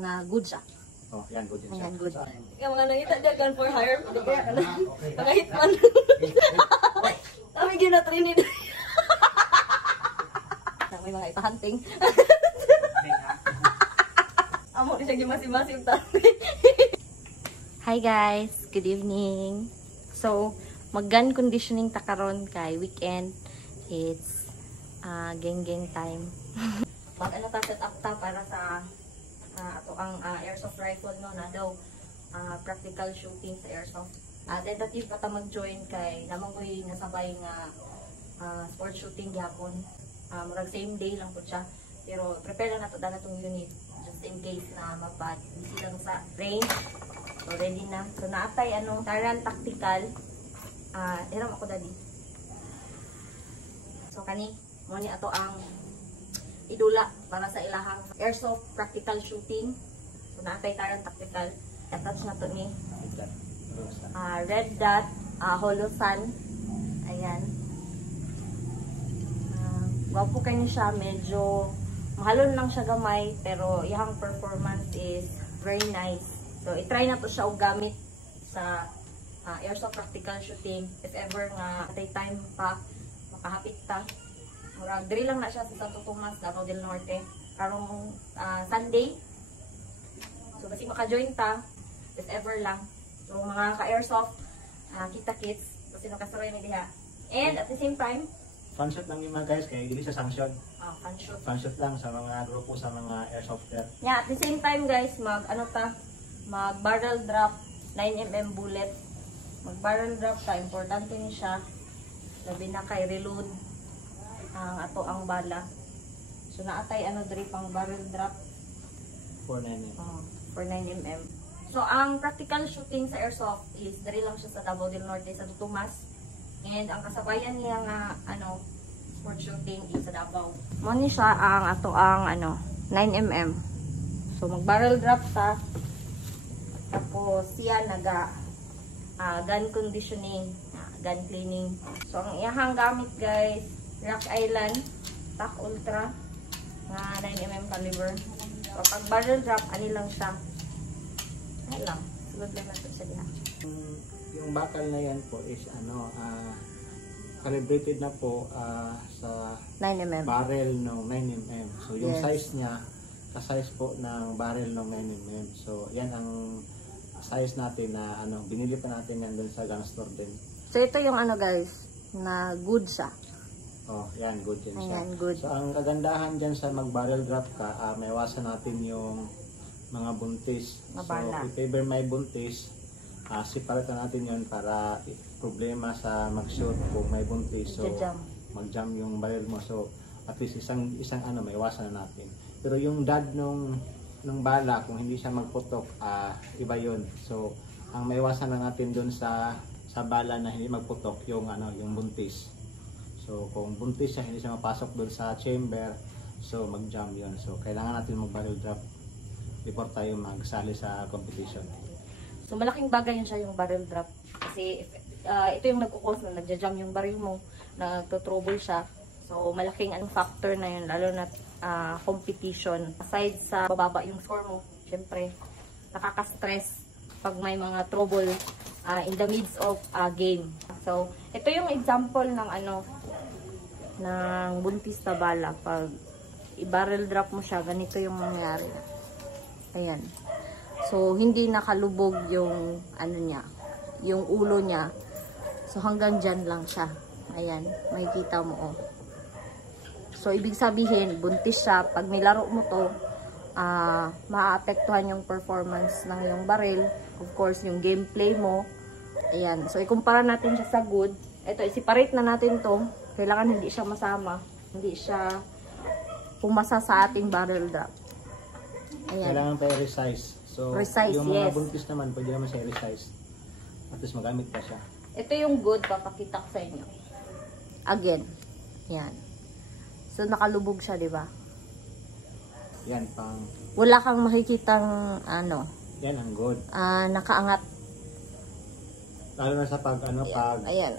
na good siya. Oh, yan, good din siya. Ayan, good. Yung mga nangita dyan, gun for hire. Mga hitman. Kami gina-trainin. May mga ipahunting. Amo di siya gimasim-masim tali. Hi guys, good evening. So, mag-gun conditioning ta karon kay weekend. It's geng-geng time. Mag-ano ta set up ta para sa ato ang airsoft rifle no na daw practical shooting sa airsoft. Tentative pa ta mag-join kay namangoy nasabay nga sport shooting gyapon. Murag same day lang po siya. Pero prepare lang nato dala tong unit just in case na mabad. Busy lang sa range. So ready na. So naatay Taran tactical. Hiram ako dadi. So kani mo ni ato ang idula para sa ilahang airsoft practical shooting. So naatay Taran tactical. Attach na to ni red dot holosun. Ayan. Wapo kayo siya, medyo mahalon lang siya gamay, pero iyang performance is very nice. So, itry na to siya og gamit sa airsoft practical shooting. If ever nga atay time pa, makahapit ta. Murag, diri lang na siya sa Santo Tomas, Davao del Norte. Karong Sunday. So, basi maka-join ta, if ever lang. So, mga ka-airsoft, kita-kits, basi nakasaroy ni diha. And at the same time, Fanshoot lang yung mga guys, kaya hindi siya sanction. fanshoot. Fanshoot lang sa mga grupo, sa mga airsofter. Yeah, at the same time guys, mag barrel drop 9mm bullet. Mag barrel drop ta, importante ni siya. Labi na kay reload ang ato ang bala. So naatay diri pang barrel drop 4mm. For 9mm. So ang practical shooting sa airsoft is diri lang siya sa Davao del Norte sa Tomas. And ang kasabayan niya nga sport shooting is sa Davao. Mo ni siya ang ato ang 9mm. So mag barrel drop ta. Tapos siya naga gun conditioning, gun cleaning. So ang iyang gamit guys, Rock Island TAC Ultra nga 9mm caliber. So pag barrel drop ani lang siya. Ay lang. Sulod lang natin siya diha. Yung bakal na yan po is calibrated na po sa 9mm. barrel ng 9mm. So yung Yes. size niya, ka-size po ng barrel ng 9mm. So yan ang size natin na binili pa natin yan dun sa gun store din. So ito yung guys, na good siya. Oh, yan, good din siya. Ayan, good. So ang kagandahan dyan sa mag-barrel drop ka, may iwasan natin yung mga buntis. Mabala. So if ever may buntis, separate natin yun para problema sa mag-shoot kung may buntis. So mag-jam yung barrel mo. So at least isang may iwasan na natin. Pero yung dad nung bala, kung hindi siya magputok, iba yun. So ang may iwasan na natin dun sa bala na hindi magputok yung yung buntis. So kung buntis siya, hindi siya mapasok dun sa chamber, so mag-jam yun. So kailangan natin mag-barrel drop before tayo magsali sa competition. So malaking bagay yun siya yung barrel drop. Kasi ito yung nagkukos na nagja-jam yung barrel mo, nagto-trouble siya. So malaking factor na yun, lalo na competition. Aside sa bababa yung score mo, syempre nakaka-stress pag may mga trouble in the midst of game. So ito yung example ng ng buntis na bala. Pag i-barrel drop mo siya, ganito yung mangyari. Ayan. So, hindi nakalubog yung niya, yung ulo niya. So, hanggang dyan lang siya. Ayan, makikita mo So, ibig sabihin, buntis siya. Pag nilaro mo to, maaapektuhan yung performance ng yung barrel. Of course, yung gameplay mo. Ayan. So, ikumpara natin siya sa good. Ito, i-separate na natin to. Kailangan hindi siya masama. Hindi siya pumasa sa ating barrel drop. Ayan. Kailangan tayo resize. So, Resize, yung mga yes. buntis naman, pwede naman siya resize. At least magamit pa siya. Ito yung good, papakita ko sa inyo. Again. Yan. So, nakalubog siya, di ba? Yan, pang... Wala kang makikitang, Yan ang good. nakaangat. Lalo na sa pag, Ayan.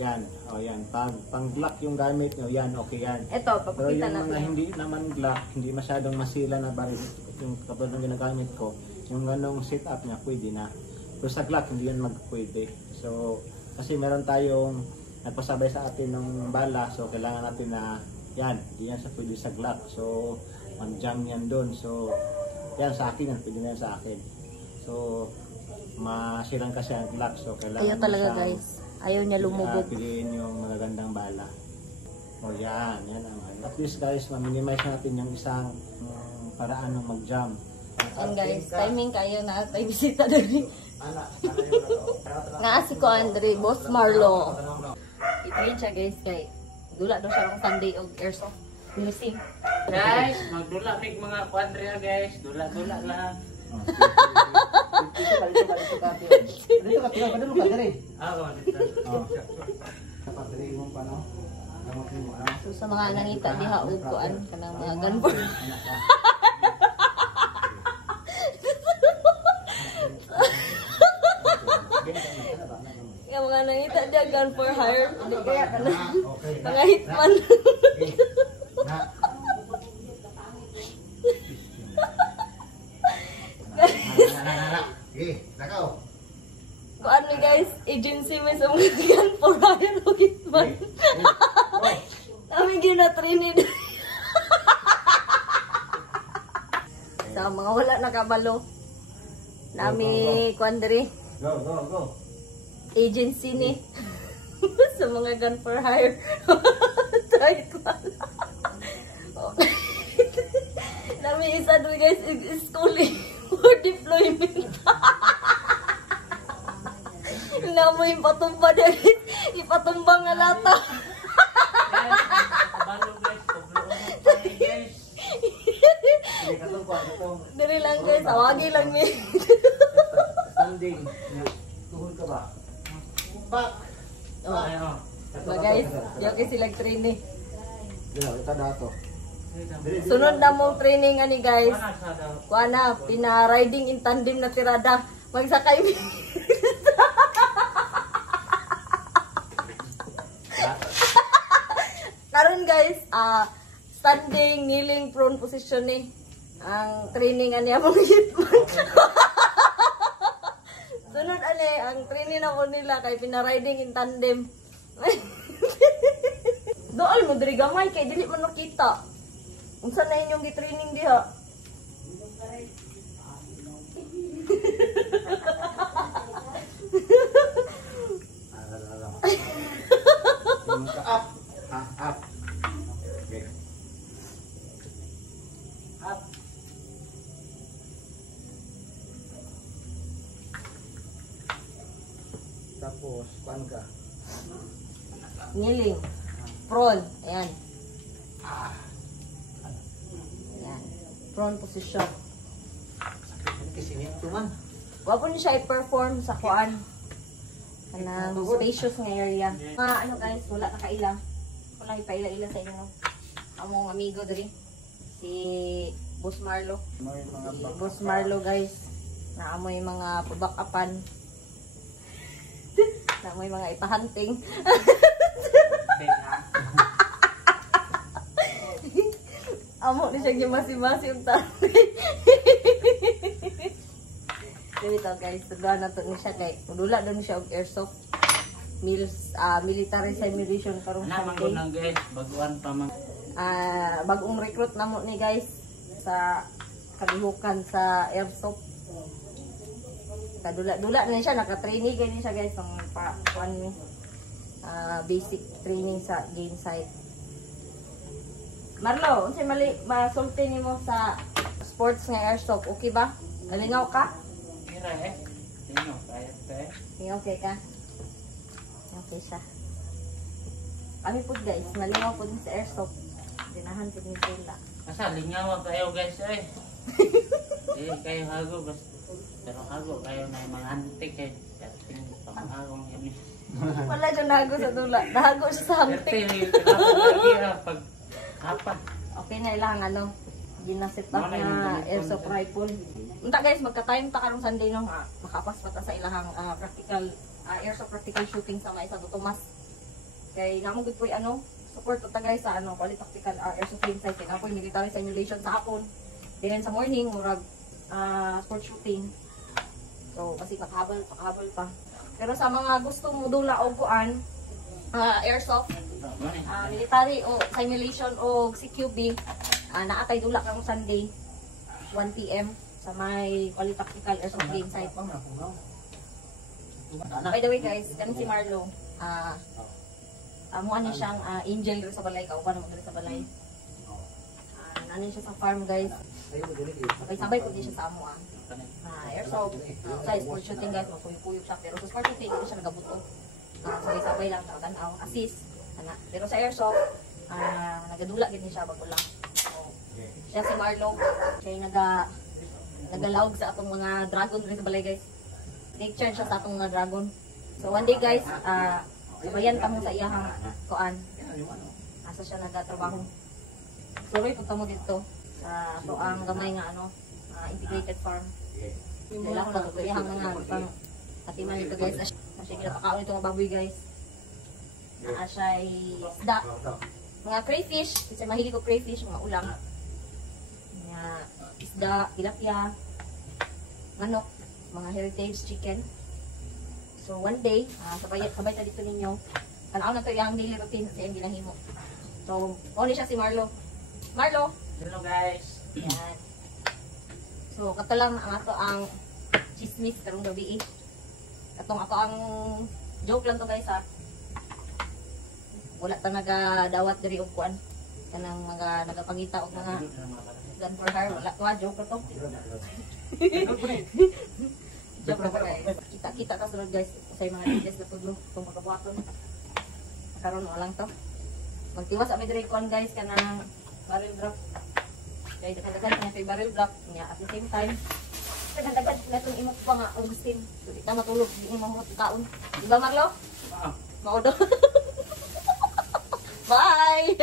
Yan, yan. Pang Glock yung gamit nyo, yan, okay yan. Ito, Pero papakita yung mga natin. hindi naman Glock, hindi masyadong masila na baril, yung kapag ng ginagamit ko, yung ganong setup niya pwede na. Pero sa Glock hindi yun magpwede. So kasi meron tayong nagpasabay sa atin ng bala, so kailangan natin na yan, hindi yan sa pwede sa Glock. So mag-jam yan doon. So yan sa akin yan, pwede na yan sa akin. So masirang kasi ang Glock, so kailangan Ayaw talaga siyang, guys. Ayaw niya lumubog. piliin yung magagandang bala. O yan ang ano. At least guys, ma-minimize natin yung isang paraan ng mag-jam. And guys, timing kayo na tayo bisita dali. Nga si ko Andre, Boss Marlo. I-train siya guys kay dula daw siya ng Sunday og airsoft music. Guys, magdula mig mga kwadriya guys. Dula-dula lang. Dito ka, padalo ka dali. Ako, dito. Dapat dali mo pa no? So sa mga nangita diha og kuan kanang mga gunpowder. Yung mga nangita diha gun for hire, hindi kaya kana. Mga hitman. Kuan ni guys, agency may sa mga gun for hire o hitman. Kami gina-trained. Sa mga wala nakabalo. Nami kuan diri. Go. Agency ni sa mga gun for hire. Try ko. Nami isa doon guys is schooling for deployment. Namoy patumba dahil ipatumba nga lata. Kabalo guys, kabalo guys. Diri lang guys, awagi lang ni. Standing. Tuhod ka ba? Back. Ayo. Ba guys, yo kay sila training. Ito dato. Sunod na mong training ani guys. Mana sa daw? Kuana, pina-riding in tandem na tirada. Magsakay mi. Karon guys, standing, kneeling, prone position ni. Ang training ani among hitman. Sunod ani, ang training na ko nila kay pina-riding in tandem. Dool mo diri gamay kay dili man makita. Unsa na inyong gi-training diha? Up. Up. Okay. Up. Tapos, pan ka. Kneeling. Prone. Ayan. Ayan. Prone position. Kisingit tuman. Wapo niya siya i-perform sa kuan. Kanang spacious nga area. Mga ano guys, wala na kaila. Wala ipaila-ila sa inyo. Among amigo diri. Si Boss Marlo. Si Boss Marlo guys. Na amoy mga pabakapan. Na amoy mga ipahunting. Amo ni siya gimasi-masi yung tabi. Dito guys, tuduan na to ni siya kay mudula doon siya og airsoft military simulation karong Naman ko nang guys, baguan pa man. bagong recruit namo ni guys sa kalihukan sa airsoft. Kadula-dula na siya, naka-training gani siya guys ng basic training sa game site. Marlo, unsay mali masulti nimo sa sports nga airsoft, okay ba? Galingaw ka? Mira Sino? Kaya tayo? Okay ka? Okay siya. Kami po guys, malingaw po din sa airsoft. Dinahan po ni Tula. Asa, lingawa kayo guys eh. Kayo hago basta. Pero hago kayo na mga antik eh. Kating pamahagong yun eh. Wala siya nago sa Tula. Nago siya sa Kerte, hantik. lagi pag kapat. Okay na ilang ano. Ginaset up na airsoft rifle. Unta guys, magka-time ta karong Sunday no. Makapas pa ta sa ilahang practical airsoft practical shooting sa mga isa Tomas. Kay namo gud poy ano, support ta guys sa ano, quality tactical airsoft game site kay apoy military simulation sa hapon. Then sa morning, murag sport shooting. So, kasi pakahabol pa. Pero sa mga gusto mo dula o kuan, airsoft, military o simulation o CQB, naatay dula kang Sunday, 1 PM sa may Polytactical Airsoft Game site. By the way guys, kami si Marlo, amuan niya siyang angel dito sa balay, kauban mo dito sa balay. Nanin siya sa farm guys. Sabay po din siya sa amo airsoft. Sa sport shooting guys, magpuyo-puyo siya. Pero sa sport shooting, hindi siya nagabuto. Sabay-sabay lang, tanaw, assist. Pero sa airsoft, nagadula gini siya bago lang. So, siya si Marlo, siya yung nagalawag sa atong mga dragon rin sa balay guys. Take charge siya sa atong mga dragon. So one day guys, sabayan kamo sa iyahang kuan. Asa siya nagatrabaho. Sorry punta mo dito sa ang gamay nga integrated farm. Wala ko nagtuyahang mga pang katiman dito guys. Kasi ginapakaon ito mga baboy guys. Siya ay isda. Mga crayfish, kasi mahilig ko crayfish, mga ulam. Mga isda, tilapia, manok, mga heritage chicken. So one day, sabay ta dito ninyo. Tanaw na to yung daily routine kasi yung ginahimo. So, only siya si Marlo. Marlo! Hello guys! Yan. So, kato lang ang ato ang chismis karong gabi. Katong ato ang joke lang to guys ha. Wala ta nagadawat diri og kuan. Kanang mga nagapangita og mga gun for hire. Wala ko joke to. Joke lang guys. Kita ta sunod guys sa mga videos na tudlo tong magabuhaton. Karon wala lang to. Magtiwas ami diri kon guys kanang barrel drop. Kaya dagan kay barrel drop niya at the same time dagan na itong imok pa nga Augustine. So, di ka matulog, di mo mahurot kaon. Di ba Marlo? Mao do. Bye!